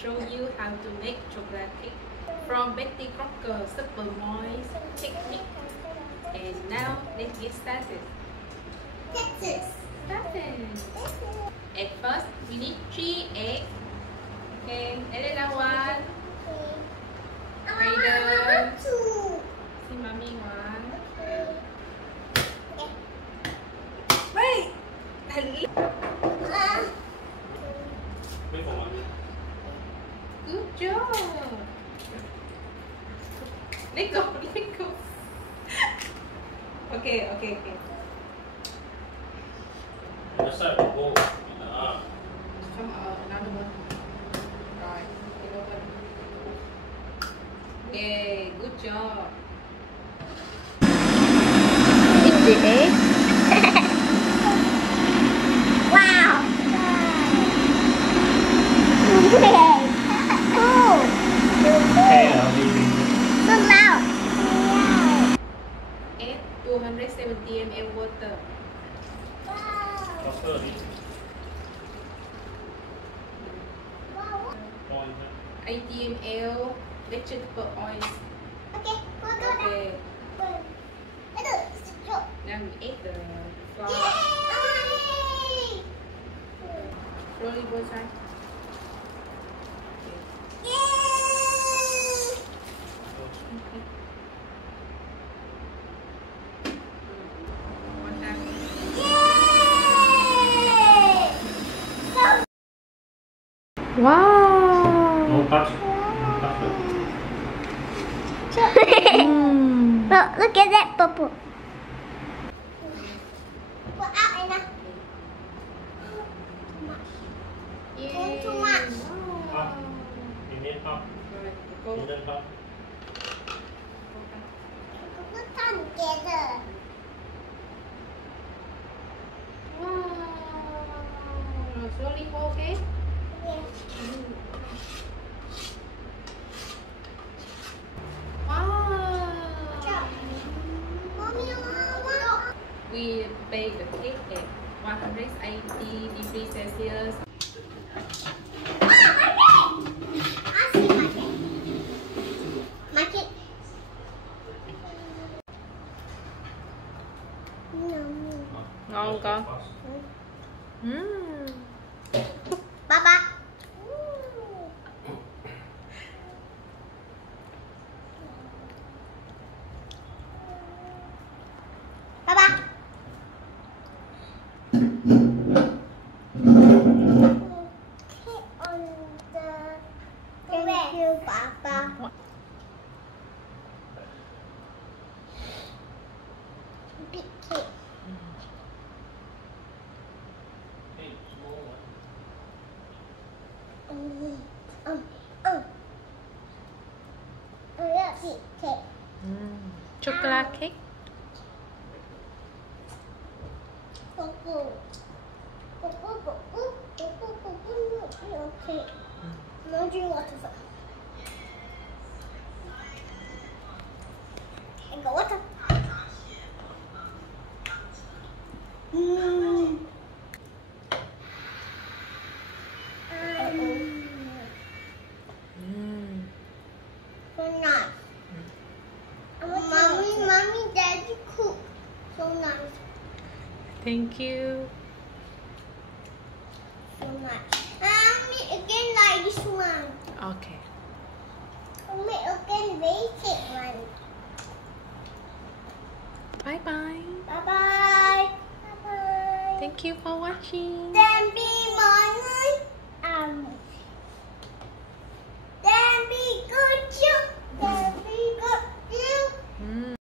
show you how to make chocolate cake from Betty Crocker Super Moist technique. And now let's get started. At first, we need 3 eggs. Okay, đây là one. Hayden. See mommy one. Wait. Good job. Let go. Okay. Let's start the bowl. Come another one. Right. Okay, good job. It's the egg. Wow. So loud. Add 270 ml water. 80 ml vegetable oil. Okay. Now we add the flour. Slowly both sides. One time. Wow. No touch. Look at that bubble. Yay. Too much. Wow. You need up. Right, go. You need up. Put them together. Wow. Slowly go, okay? We bake the cake at 180 degrees Celsius. Ngon con. Baba. Baba. Thank you, Papa. Big cake. Hey, small one. Big cake. Chocolate cake. Okay. No drink water first. I got water. So nice. Mommy, Daddy cook. So nice. Thank you. So much. Make again like this one. Okay. Make again basic one. Bye-bye. Bye-bye. Bye-bye. Thank you for watching. Then be mọi người. Then be good children.